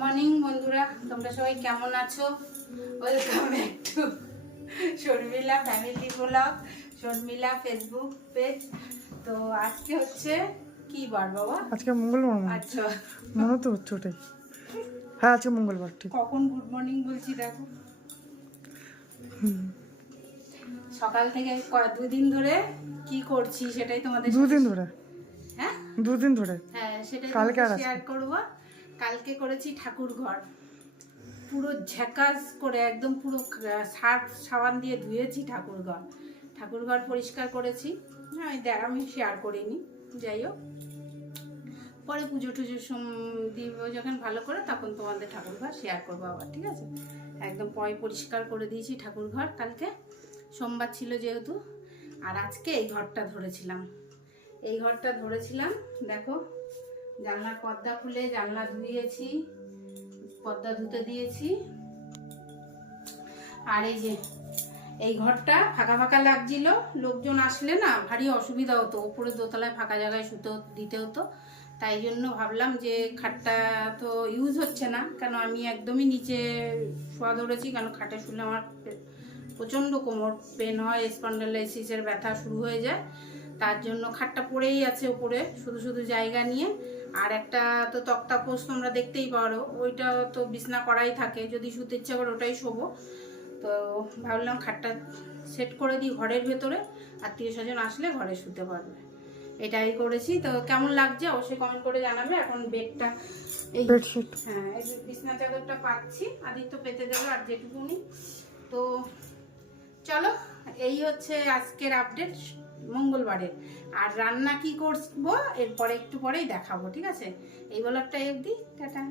Morning বন্ধুরা, তোমরা সবাই কেমন আছো? Welcome back to Sharmila family blog, Sharmila Facebook page. তো আজকে হচ্ছে কি বার বাবা? আজকে মঙ্গলবার। আচ্ছা, মনে তো হচ্ছে ওটাই। হ্যাঁ, আজকে মঙ্গলবার। ঠিক কখন গুড মর্নিং বলছি দেখো। সকাল থেকে দুদিন ধরে কি করছি সেটাই তোমাদের দুদিন ধরে। হ্যাঁ দুদিন ধরে। হ্যাঁ, সেটাই কালকে আর শেয়ার করবো। কালকে করেছি ঠাকুর ঘর, পুরো ঝাকাস করে একদম পুরো সার্ফ সাবান দিয়ে ধুয়েছি ঠাকুর ঘর পরিষ্কার করেছি। আমি শেয়ার করিনি, যাই হোক পরে পুজো টুজো দিব যখন ভালো করে তখন তোমাদের ঠাকুর ঘর শেয়ার করবো আবার, ঠিক আছে? একদম পরিষ্কার করে দিয়েছি ঠাকুর ঘর। কালকে সোমবার ছিল যেহেতু, আর আজকে এই ঘরটা ধরেছিলাম। দেখো, জানলার পর্দা খুলে জানলা ধুয়েছি, পর্দা ধুতে দিয়েছি। আর এই যে এই ঘরটা ফাঁকা ফাঁকা লাগছিল, লোকজন আসলে না ভারী অসুবিধা হতো, উপরে দোতলায় ফাঁকা জায়গায় দিতে হতো। তাই জন্য ভাবলাম যে খাটটা তো ইউজ হচ্ছে না, কেন আমি একদমই নিচে শোয়া ধরেছি, কেন খাটে শুলে আমার প্রচণ্ড কোমর পেন হয়, স্পন্ডালাইসিসের ব্যথা শুরু হয়ে যায়। তার জন্য খাটটা পড়েই আছে উপরে, শুধু জায়গা নিয়ে। আর একটা তো তক্তাপোষ তোমরা দেখতেই পারো, ওইটা তো বিছনা করাই থাকে, যদি শুতে ইচ্ছা করে ওটাই শোবো। তো ভাবলাম খাটটা সেট করে দিই ঘরের ভেতরে, আত্মীয় স্বজন আসলে ঘরে শুতে পারবে, এটাই করেছি। তো কেমন লাগছে অবশ্যই কমেন্ট করে জানাবে। এখন বেডটা এই বেডশিট, হ্যাঁ এই বিছনা চাদরটা পাচ্ছি, আদিত্য পেতে দেবে আর যেটুকুনি। তো চলো, এই হচ্ছে আজকের আপডেট মঙ্গলবারের। আর রান্না কি করবো এরপরে একটু পরেই দেখাবো, ঠিক আছে? এই ব্লগটা অবধি, টাটা।